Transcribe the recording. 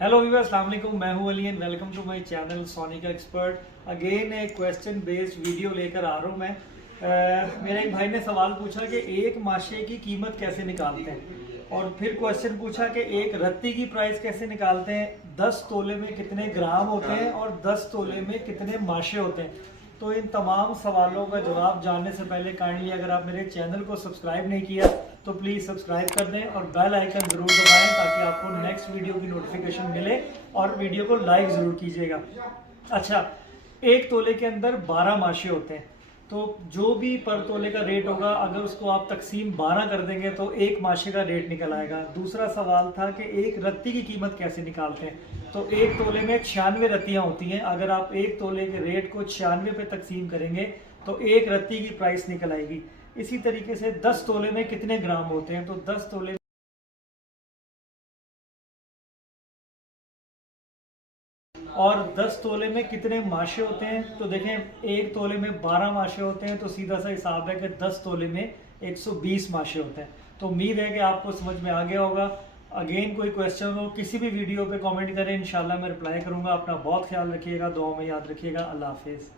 Hello viewers, अस्सलाम वालेकुम। मैं हूं Ali and welcome to my channel Sonika expert. Again एक क्वेश्चन बेस्ड वीडियो लेकर आ रहा हूं मैं। मेरे एक भाई ने सवाल पूछा कि एक माशे की कीमत कैसे निकालते हैं, और फिर क्वेश्चन पूछा कि एक रत्ती की प्राइस कैसे निकालते हैं, 10 तोले में कितने ग्राम होते हैं और 10 तोले में कितने माशे होते हैं। तो इन तमाम सवालों का जवाब जानने से पहले काइंडली अगर आप मेरे चैनल को सब्सक्राइब नहीं किया तो प्लीज़ सब्सक्राइब कर दें और बेल आइकन ज़रूर दबाएं ताकि आपको नेक्स्ट वीडियो की नोटिफिकेशन मिले, और वीडियो को लाइक ज़रूर कीजिएगा। अच्छा, एक तोले के अंदर 12 माशे होते हैं, तो जो भी पर तोले का रेट होगा अगर उसको आप तकसीम 12 कर देंगे तो एक माशे का रेट निकल आएगा। दूसरा सवाल था कि एक रत्ती की कीमत कैसे निकालते हैं, तो एक तोले में 96 रत्तियाँ होती हैं। अगर आप एक तोले के रेट को 96 पे तकसीम करेंगे तो एक रत्ती की प्राइस निकल आएगी। इसी तरीके से 10 तोले में कितने ग्राम होते हैं, तो 10 तोले और 10 तोले में कितने माशे होते हैं, तो देखें एक तोले में 12 माशे होते हैं, तो सीधा सा हिसाब है कि 10 तोले में 120 माशे होते हैं। तो उम्मीद है कि आपको समझ में आ गया होगा। अगेन कोई क्वेश्चन हो किसी भी वीडियो पे कमेंट करें, इंशाल्लाह मैं रिप्लाई करूंगा। अपना बहुत ख्याल रखिएगा, दुआ में याद रखिएगा। अल्लाह हाफिज़।